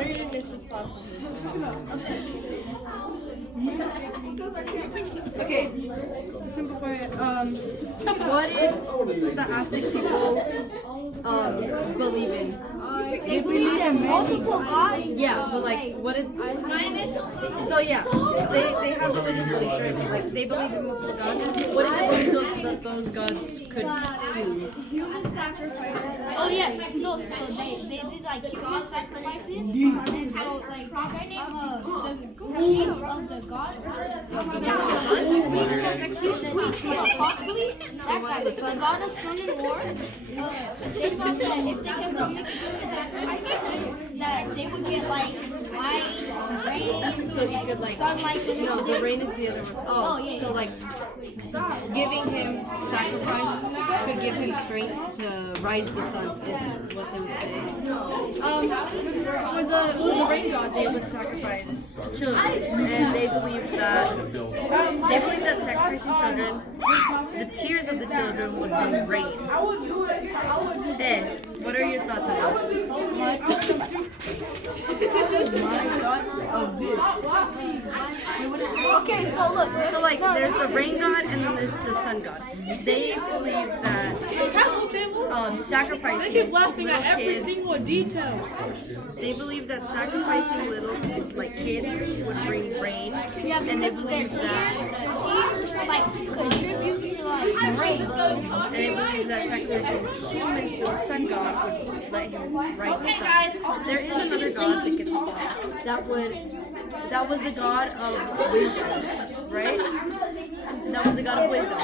What are your initial thoughts on this? Okay, to simplify it, what did the Aztec people believe in? They believe in multiple gods. Yeah, but like, what did My initial. so yeah, they have religious beliefs, right? Like they believe in multiple gods. What did they believe that those gods could do? Human sacrifices. Oh yeah, so they did like human sacrifices, and so like the guy named the chief of the gods, the god of sun and war. They thought that if they kept on making human sacrifices, that they would get like light, rain. So he could like Sunlight. no, the rain is the other one. Oh, yeah. So like giving him sacrifice could give him strength to rise the sun is what they would say. For the rain god, they would sacrifice children, and they believed that sacrificing children, the tears of the children would bring rain. Ed, what are your thoughts on this? My thoughts of this. Okay, so look. So like, there's the rain god and then there's the sun god. They believe that sacrificing Keep laughing little at every kids. single detail. They believe that sacrificing little like kids would bring rain, Yeah, and they because believe that. tears like contribute to like rain. And they believe that sacrificing humans to the sun god would let him rise the sun. There is another god that gets that was the god of wisdom, right? That was the god of wisdom.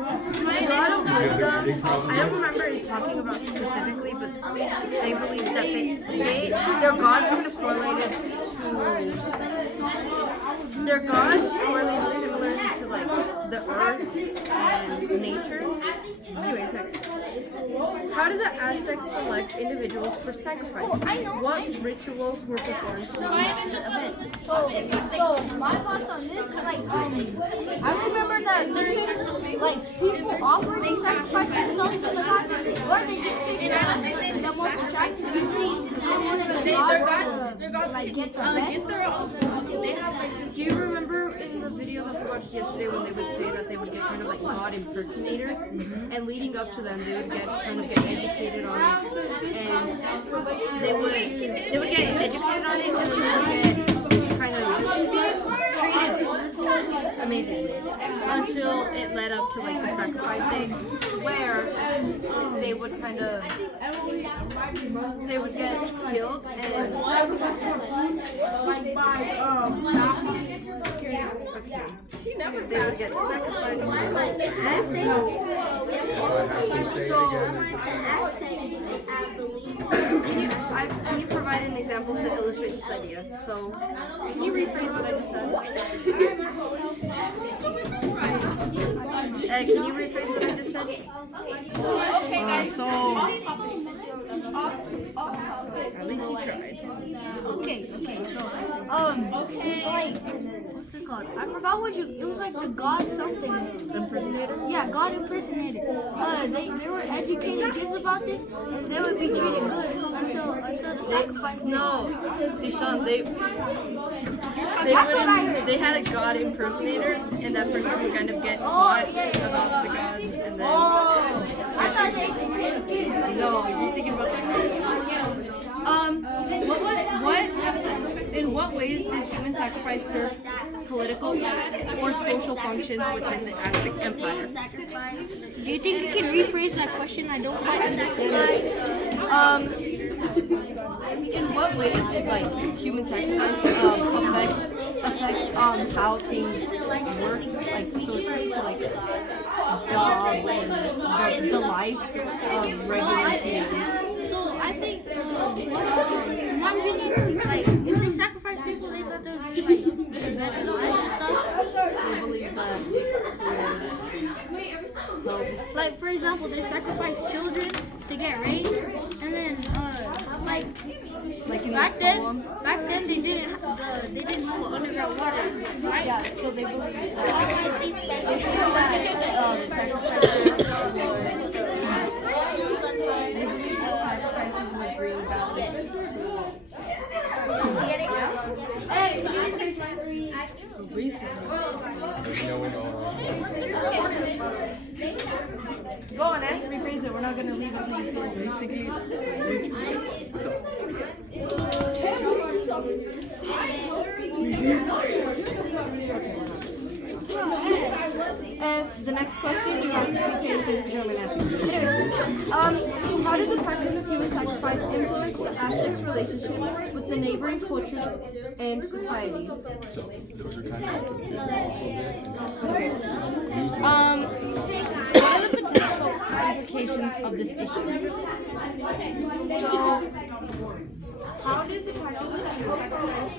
The god of wisdom, I don't remember it talking about specifically, but they believe that their gods kind of correlated similarly to like the earth and nature. Anyways, next. How did the Aztecs select individuals for sacrifice? What rituals were performed for each event? So my thoughts on this, cause like I remember that like people offered to sacrifice themselves to the gods, or they just picked the most attractive beauty. They wanted the gods to like get the best. Do you remember in the video that we watched yesterday when they would say that they would get kind of like god impersonators, and leading up to them they would get educated on it, and they would get educated on it, and then they would get kind of treated amazingly until it led up to like the sacrifice day, where they would get killed and they would get sacrificed. Can you provide an example to illustrate this idea? So, can you rephrase what I just said? Can you rephrase what I just said? At least you tried. Okay, so like, what's it called? I forgot it was like the god something. Impersonator? Yeah, god impersonator. They were educating kids about this, and they would be treated good until the sacrifice. No, Deshaun, they had a god impersonator, and that person would kind of get taught about the gods, and then. I thought they educated kids. No, you're thinking about the in what ways did human sacrifice serve political or social functions within the Aztec Empire? Do you think you can rephrase that question? I don't quite understand. In what ways did like human sacrifice affect how things work, like socially, so like jobs and the life of regular humans? So I think, in my opinion, like if they sacrifice people, they thought they would be like better lives and stuff. They believe that it would help. Like for example, they sacrifice children to get rain, and then like in back this then poem. they didn't have underground water, right? Yeah, so they believe that this is that sacrificing Go on, Ed. Rephrase it. We're not gonna leave until you finish. Basically, And the next question you have to say in German answer. Anyways, how did the practice of human sacrifice influence the Aztecs' relationship with the neighboring cultures and societies? What are the potential implications of this issue? So, how does the practice of human sacrifice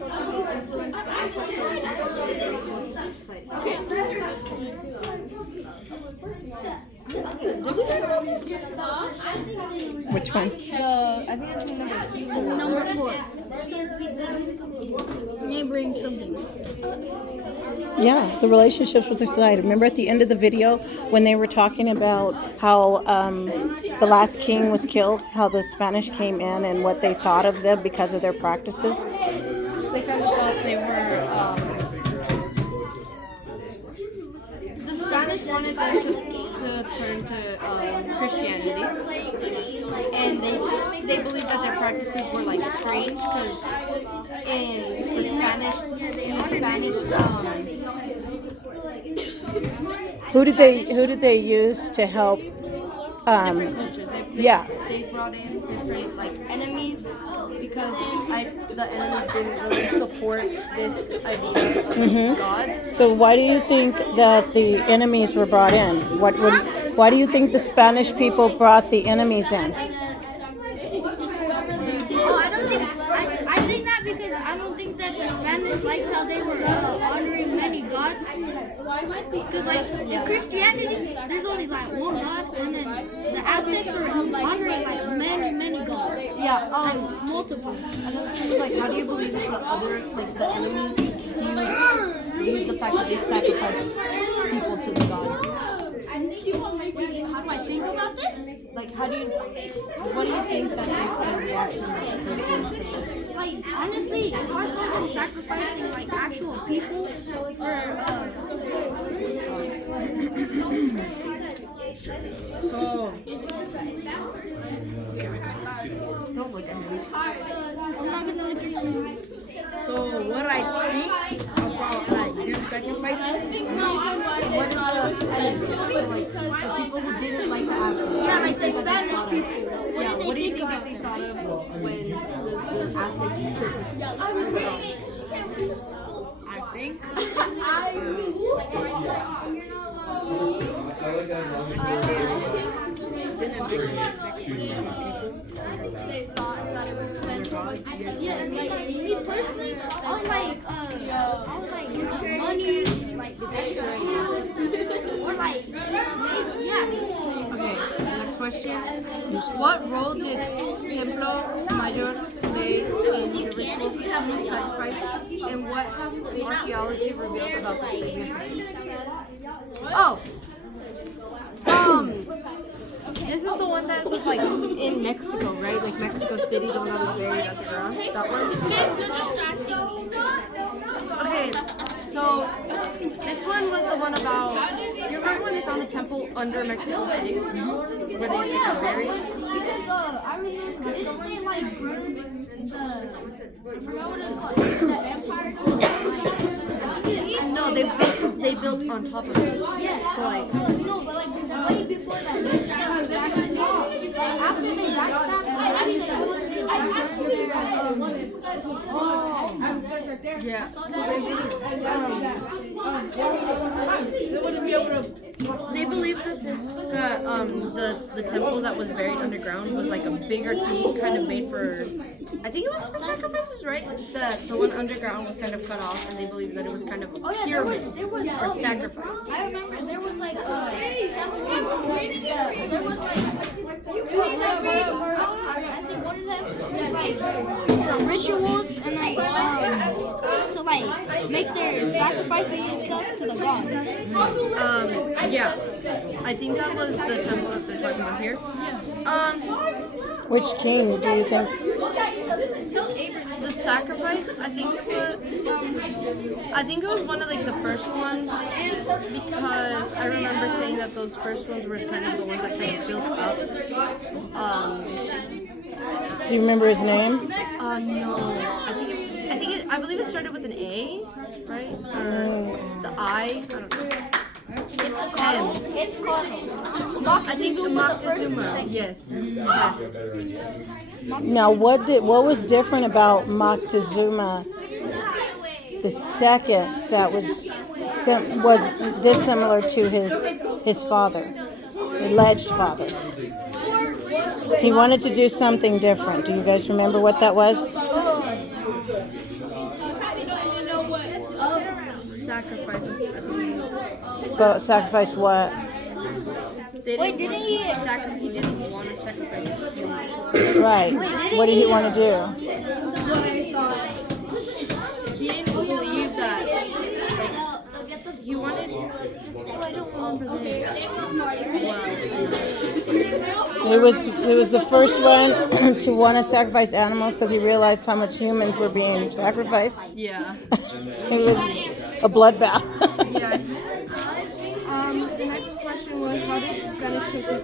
influence the Aztecs' relationship with the neighboring cultures and societies? Okay. Did we talk about this? Which one? I think it's number 4. Neighboring something. Yeah, the relationships with the society. Remember at the end of the video when they were talking about how the last king was killed, how the Spanish came in and what they thought of them because of their practices? They kind of thought they were. The Spanish wanted them to turn to Christianity, and they believed that their practices were like strange because in the Spanish. Who did they use to help? Different cultures. They brought in different like enemies because the enemies didn't really support this idea of God. So why do you think that the enemies were brought in? Why do you think the Spanish people brought the enemies in? I think that because I don't think that the Spanish liked how they were honoring many gods. Because like in Christianity, there's only like one God, and then the Aztecs are honoring like many gods. Yeah, Multiple. Another thing is like, how do you believe that the enemies use the fact that they sacrificed people to the gods? How do I think about this? Like, what do you think that they kind of reaction that they do to Like honestly, if I saw them sacrificing like actual people for so Don't look at me. I'm not gonna look at you. so what I think about like them sacrificing. What are the people who didn't like the Aztecs? Yeah, like the Spanish people. Yeah, what do you think that they thought of when the Aztecs took? I think didn't make them sacrifice They thought that it was central. Yeah, and like me personally, I was like money, like or like yeah. Okay, next question. What role did Templo Mayor play in the ritual of human sacrifice, and what has archaeology revealed about the significance? Oh, this is the one that was like in Mexico, right? Like Mexico City, the one that was buried underground. That one. Okay, so this one was the one about. You remember when they found the temple under Mexico City, where they were buried? Because I remember didn't they like burn the I forgot what it's called, the empire? No, they built on top of it. Yeah. So like. No, but like way before that, they started backstabbing. After they backstabbed, Yeah. They believed that the temple that was buried underground was like a bigger tomb, kind of made for. I think it was for sacrifices, right? The one underground was kind of cut off, and they believed that it was kind of a pyramid there was for sacrifice. I remember there was like there was like two temples. I think one of them was like for rituals and like to like make their sacrifices and stuff to the gods. Yeah, I think that was the temple that they're talking about here. Which king do you think? The sacrifice, I think it was one of like the first ones, because I remember saying that those first ones were kind of the ones that kind of built up. Do you remember his name? No, I believe it started with an A, right? Or the I don't know. It's called I think Moctezuma. Yes. First. Now, what was different about Moctezuma the second that was dissimilar to his father, alleged father? He wanted to do something different. Do you guys remember what that was? Sacrifice. But sacrifice what? Wait, didn't he? He didn't want to sacrifice. Right. What did he want to do? He didn't believe that. Like, he wanted. I don't remember He was the first one to want to sacrifice animals because he realized how much humans were being sacrificed. Yeah. It was a bloodbath. Yeah. The next question was, how did Spanish soldiers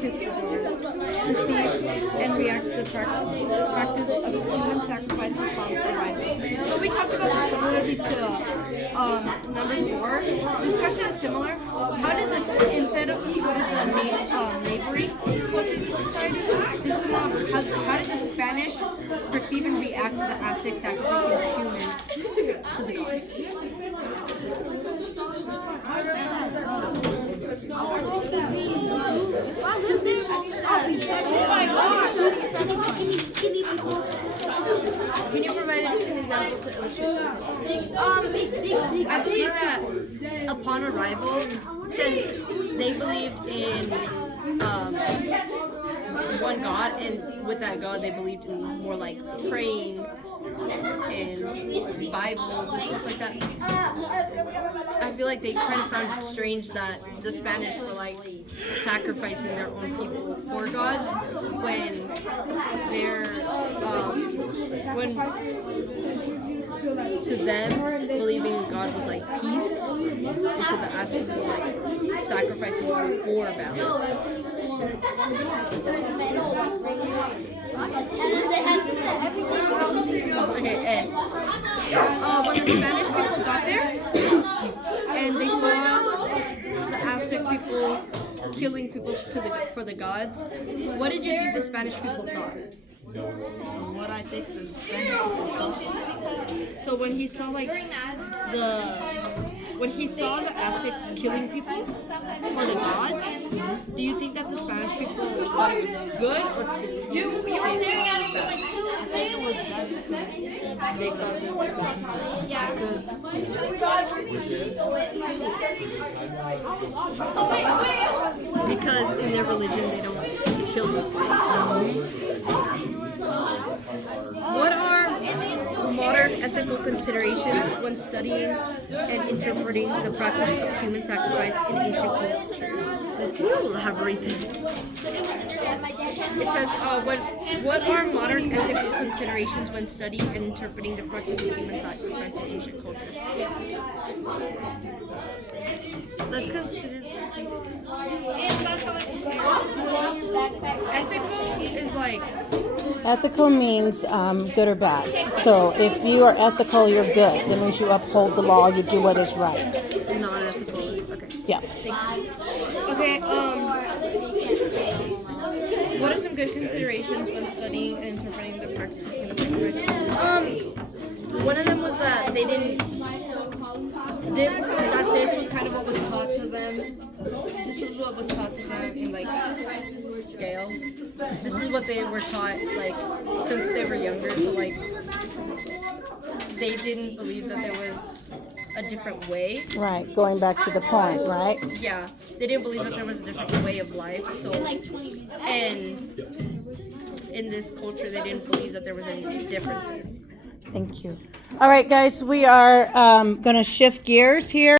perceive and react to the practice of human sacrifice upon arrival? So we talked about this similarly to number 4. This question is similar. How did this, instead of what is the neighboring cultures in society, this is more how did the Spanish perceive and react to the Aztec sacrificing of humans to the gods? Can you provide an example to illustrate this? I believe that upon arrival, since they believed in one God, and with that God they believed in more like praying and Bibles and stuff like that. I feel like they kind of found it strange that the Spanish were like sacrificing their own people for gods when they're when to them believing in God was like peace, and so the Aztecs were like sacrificing for balance. Okay, and when the Spanish people got there and they saw the Aztec people killing people for the gods, what did you think the Spanish people thought? What I think the Spanish people thought. So when he saw the Aztecs killing people for the gods, do you think that the Spanish people thought it was good, or you were staring at it like they thought it was bad? Yeah. Because in their religion they don't kill people. What are modern ethical considerations when studying and interpreting the practice of human sacrifice in ancient cultures? Can you elaborate this? It says, what are modern ethical considerations when studying and interpreting the practice of human sacrifice in ancient cultures? Let's consider. Ethical is like. Ethical means good or bad. So if you are ethical, you're good. That means you uphold the law, you do what is right. Non-ethical. Okay. Yeah. Okay. What are some good considerations when studying and interpreting the practice of human sacrifice? One of them was that they didn't. That this was kind of what was taught to them. This was what was taught to them in like scale. This is what they were taught like since they were younger. So like they didn't believe that there was a different way. Right. Going back to the point, right? Yeah, they didn't believe that there was a different way of life. So and in this culture, they didn't believe that there was any differences. Thank you. All right, guys, we are going to shift gears here.